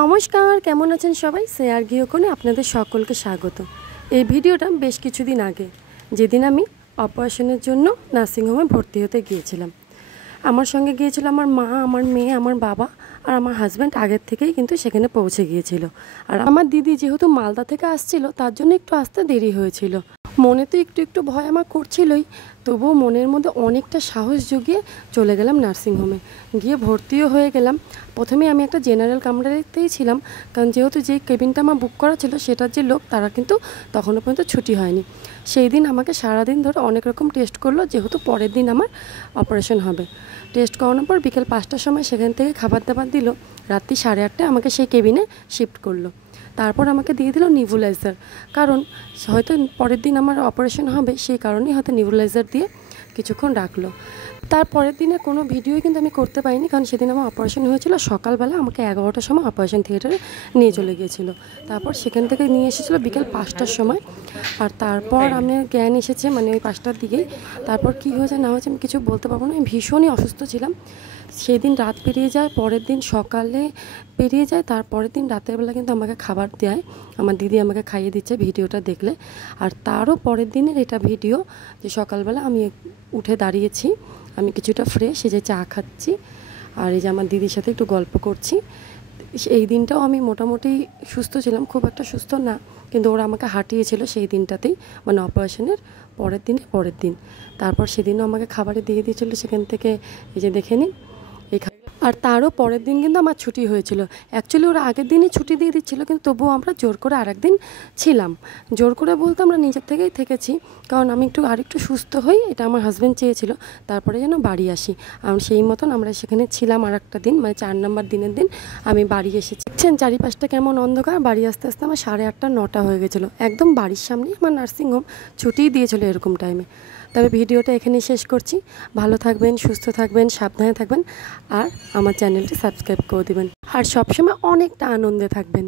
নমস্কার, কেমন আছেন সবাই? শেয়ার গৃহকোণে আপনাদের সকলকে স্বাগত। এই ভিডিওটা বেশ কিছুদিন আগে, যেদিন আমি অপারেশনের জন্য নার্সিংহোমে ভর্তি হতে গিয়েছিলাম। আমার সঙ্গে গিয়েছিল আমার মা, আমার মেয়ে, আমার বাবা আর আমার হাজব্যান্ড আগের থেকেই কিন্তু সেখানে পৌঁছে গিয়েছিল। আর আমার দিদি যেহেতু মালদা থেকে আসছিল, তার জন্য একটু আসতে দেরি হয়েছিল। মনে তো একটু একটু ভয় আমার করছিলই, তবুও মনের মধ্যে অনেকটা সাহস জুগিয়ে চলে গেলাম নার্সিংহোমে। গিয়ে ভর্তিও হয়ে গেলাম। প্রথমে আমি একটা জেনারেল কামরাতেই ছিলাম, কারণ যেহেতু যেই কেবিনটা আমার বুক করা ছিল সেটার যে লোক, তারা কিন্তু তখনও পর্যন্ত ছুটি হয়নি। সেই দিন আমাকে সারাদিন ধরে অনেক রকম টেস্ট করলো, যেহেতু পরের দিন আমার অপারেশন হবে। টেস্ট করানোর পর বিকেল 5টার সময় সেখান থেকে খাবার দাবার দিল। রাত্রি 8:30টায় আমাকে সেই কেবিনে শিফট করলো। তারপর আমাকে দিয়ে দিল নিবুলাইজার, কারণ হয়তো পরের দিন আমার অপারেশন হবে, সেই কারণেই হয়তো নিবুলাইজার দিয়ে কিছুক্ষণ রাখলো। তারপরের দিনে কোনো ভিডিওই কিন্তু আমি করতে পারিনি, কারণ সেদিন আমার অপারেশন হয়েছিল সকালবেলা। আমাকে 11টার সময় অপারেশন থিয়েটারে নিয়ে চলে গিয়েছিলো। তারপর সেখান থেকে নিয়ে এসেছিলো বিকেল 5টার সময়। আর তারপর আমি জ্ঞান এসেছে মানে ওই 5টার দিকেই। তারপর কী হয়েছে না হয়েছে আমি কিছু বলতে পারবো না, আমি ভীষণই অসুস্থ ছিলাম। সেই দিন রাত পেরিয়ে যায়, পরের দিন সকালে পেরিয়ে যায়, তারপরের দিন রাতের বেলা কিন্তু আমাকে খাবার দেয়। আমার দিদি আমাকে খাইয়ে দিচ্ছে ভিডিওটা দেখলে। আর তারও পরের দিনের এটা ভিডিও, যে সকালবেলা আমি উঠে দাঁড়িয়েছি, আমি কিছুটা ফ্রেশ, এই যে চা খাচ্ছি আর এই যে আমার দিদির সাথে একটু গল্প করছি। এই দিনটাও আমি মোটামুটি সুস্থ ছিলাম, খুব একটা সুস্থ না, কিন্তু ওরা আমাকে হাঁটিয়েছিল সেই দিনটাতেই, মানে অপারেশনের পরের দিন। তারপর সেদিনও আমাকে খাবারে দিয়ে দিয়েছিল সেখান থেকে, এই যে দেখে নিন। আর তারও পরের দিন কিন্তু আমার ছুটি হয়েছিল। অ্যাকচুয়ালি ওরা আগের দিনই ছুটি দিয়ে দিচ্ছিলো, কিন্তু তবুও আমরা জোর করে আরেকদিন ছিলাম। জোর করে বলতে আমরা নিজের থেকেই থেকেছি, কারণ আমি আরেকটু সুস্থ হই, এটা আমার হাজব্যান্ড চেয়েছিল, তারপরে যেন বাড়ি আসি। আর সেই মতন আমরা সেখানে ছিলাম আর একটা দিন, মানে 4 নম্বর দিনের দিন আমি বাড়ি এসেছি। দেখছেন চারিপাশটা কেমন অন্ধকার। বাড়ি আসতে আসতে আমার 8:30 9টা হয়ে গেছিলো। একদম বাড়ির সামনেই আমার নার্সিংহোম, ছুটিই দিয়েছিল এরকম টাইমে। তবে ভিডিওটা এখানেই শেষ করছি। ভালো থাকবেন, সুস্থ থাকবেন, সাবধানে থাকবেন, আর আমার চ্যানেলটি সাবস্ক্রাইব করে দেবেন। আর সবসময় অনেকটা আনন্দে থাকবেন।